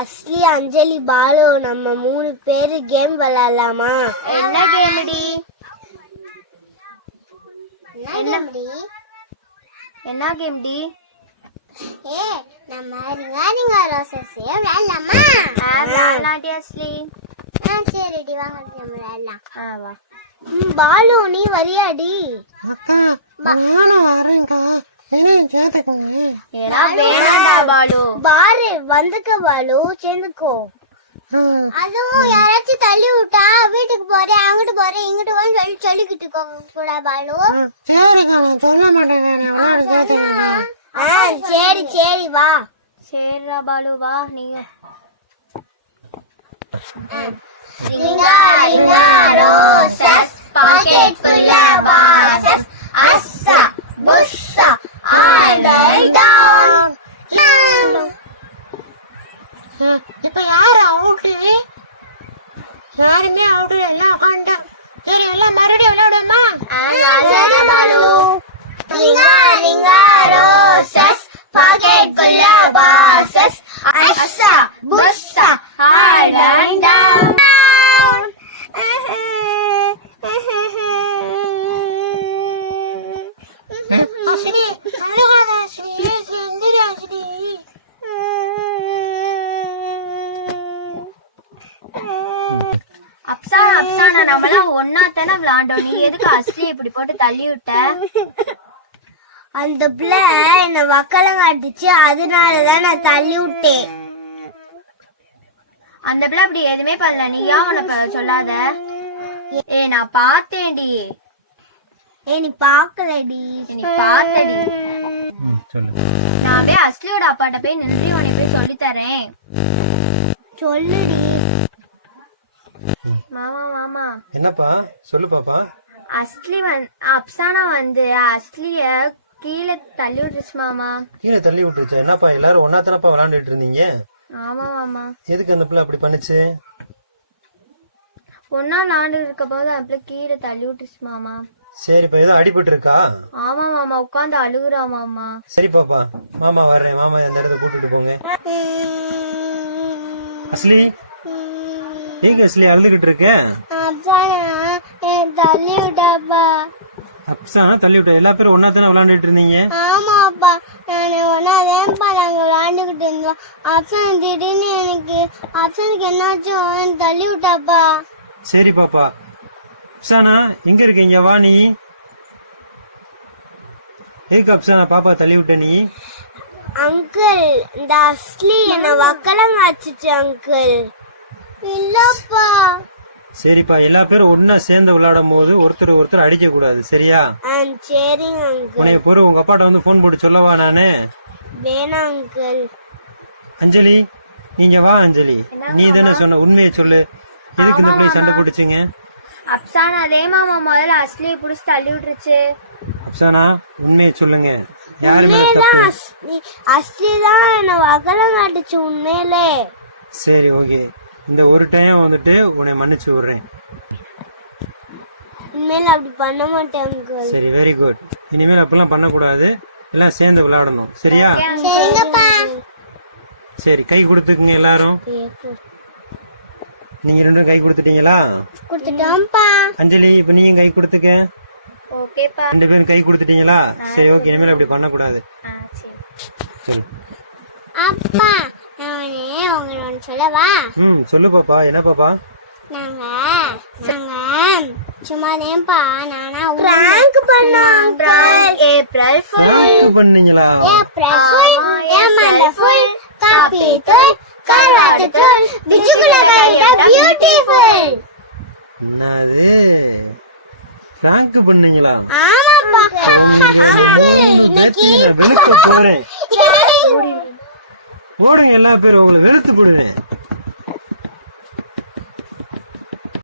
அஸ்லி, அஞ்சலி, பாலு நம்ம 3 பேரு கேம் விளையாடலாமா? என்ன கேம்டி? என்ன கேம்டி? நம்ம ரிங்காரிங்கா ரோசஸ் விளையாடலாமா? விளையாடலாட்டி அஸ்லி. சரிடி, வாங்க நம்ம விளையாடலாம். வா. பாலு, நீ வரியாடி? அக்கா நானும் வரேன்க்கா, என்னையும் சேர்த்துக்கோங்க. வேணாண்டா பாலு. பாரு, வந்துக்க பாலு, சேர்ந்துக்கோ. அதுவும் யாராச்சும் தள்ளி விட்டா வீட்டுக்கு போறேன், அங்கிட்டு போறேன், இங்கிட்டு போறேன்னு சொல்லிக்கிட்டு கூட பாலு. சரிக்கா, நான் சொல்ல மாட்டேங்க, விளையாட சேர்த்துக்கோங்க. சரி சரி, வா. சரிடா பாலு, வா நீங்க. Ringa ringa roses, pocket full of posies, husha busha all down. இப்ப யாரு அவுட்டு? யாருமே அவுட்டு, எல்லாம் உட்காந்துட்டேன். சரி, எல்லாம் மறுபடியும் விளையாடுமா? Balu. Ringa ringa roses, pocket full of posies, husha busha all down. Ashwini, அழுகாத அஸ்வினி, எந்திரி அஸ்வினி. அப்சானா நம்மளாம் ஒன்னா தானே விளையாண்டோம். நீ எதுக்கு அஸ்லி இப்படி போட்டு தள்ளி விட்ட? அந்த பிள்ளை என்ன வக்கலம் காட்டுச்சு, அதனாலதான் நான் தள்ளி விட்டேன். அந்த பிள்ளை அப்படி எதுவுமே பண்ணல, நீ ஏன் உன்னை சொல்லாத? நான் பார்த்தேன்டி. நீ பாக்கலடி. நீ பார்த்தடி. நான் போய் அஸ்லியோட அப்பாட்ட போய் நின்று உனக்கு போய் சொல்லி தரேன். சொல்லுடி. மாமா மாமா. என்னப்பா சொல்லு பாப்பா. அப்சானா அஸ்லிய கீழே தள்ளி விட்டுருச்சு மாமா. கீழே தள்ளி விட்டுருச்சா? என்னப்பா எல்லாரும் ஒன்னா தானப்பா விளையாண்டுட்டு இருந்தீங்க? ஆமா மாமா. எதுக்கு அந்த பிள்ளை அப்படி பண்ணுச்சு? ஒன்னா விளையாண்டு இருக்க போது அந்த பிள்ளை கீழே தள்ளி விட்டுருச்சு மாமா. சரிப்பா, ஏதோ அடிபட்டு இருக்கா? ஆமா மாமா, உட்காந்து அழுகுறா மாமா. சரி பாப்பா, மாமா வர்றேன். மாமா இந்த இடத்த கூட்டிட்டு போங்க. அஸ்லி, ஏங்க அஸ்லி அழுதுகிட்டு இருக்க? தள்ளி விட்டாப்பா. அப்சானா தள்ளி விட்ட? எல்லா பேரும் ஒன்னா தானே விளையாண்டுட்டு இருந்தீங்க? ஆமாப்பா, நான் ஒன்னாதேன்ப்பா நாங்க விளையாண்டுகிட்டு இருந்தோம். ஆப்ஷன் திடீர்னு ஆப்ஷனுக்கு என்னாச்சும் தள்ளி விட்டாப்பா. சரி பாப்பா. அப்சானா எங்க இருக்கீங்க? வா நீ. ஏக்கு அப்சானா பாப்பா தள்ளி விட்ட நீ? அங்கிள், இந்த அஸ்லி என்ன வக்கலம் காய்ச்சிச்சு அங்கிள். இல்லப்பா. சரிப்பா, எல்லா பேரும் ஒன்னா சேர்ந்து விளையாடும் போது ஒருத்தர் அடிக்க கூடாது, சரியா? சரிங்க அங்கிள். உனைய பொறு, உங்க அப்பாட்ட வந்து போன் போட்டு சொல்லவா நானு? வேணாம் அங்கிள். அஞ்சலி, நீங்க வா. அஞ்சலி, நீ தானே சொன்ன, உண்மையை சொல்லு. எதுக்கு இந்த பிள்ளை சண்டை போட்டுச்சுங்க? அப்சானா அதே மாமா முதல்ல அஸ்லியை புடிச்சு தள்ளி விட்டுருச்சு. அப்சானா உண்மையை சொல்லுங்க, யாரு மேல உண்மையதான் தப்பு? அஸ்லி தான் என்ன வக்கலம் காட்டுச்சு உண்மையிலே. சரி ஓகே, இந்த ஒரு டைம் வந்துட்டு உன்னை மன்னிச்சு விடுறேன். உண்மையில அப்படி பண்ண மாட்டேன் அங்கிள். சரி, வெரி குட். இனிமேல் அப்பெல்லாம் பண்ணக்கூடாது, எல்லாம் சேர்ந்து விளையாடணும், சரியா? சரிங்கப்பா. சரி, கை கொடுத்துக்குங்க எல்லாரும். நீங்க ரெண்டும் கை கொடுத்துட்டீங்களா? கொடுத்துட்டோம்ப்பா. அஞ்சலி, இப்ப நீங்க கை கொடுத்துக்க. ஓகேப்பா. 2 பேரும் கை கொடுத்துட்டீங்களா? சரி ஓகே, இனிமேல் அப்படி பண்ணக்கூடாது. சரி. அப்பா, நான் உங்களோட சொல்லவா? சொல்லு பாப்பா. என்ன பாப்பா? நாங்க சும்மாதேப்பா நானா பிராங்க் பண்ணோம். ஏப்ரல் ஃபுல் பண்ணீங்களா? ஏப்ரல் ஃபுல், ஏமாந்த ஃபுல், காபி தூள், கருவாட்டு தூள், பிச்சுக்குள்ள கையில பியூட்டிஃபுல். என்னது பிராங்க் பண்ணீங்களா? ஆமாப்பா. இன்னைக்கு வெளுக்க போறேன். ஓடுங்க எல்லா பேரும், உங்களை வெளுத்து போடுவேன்.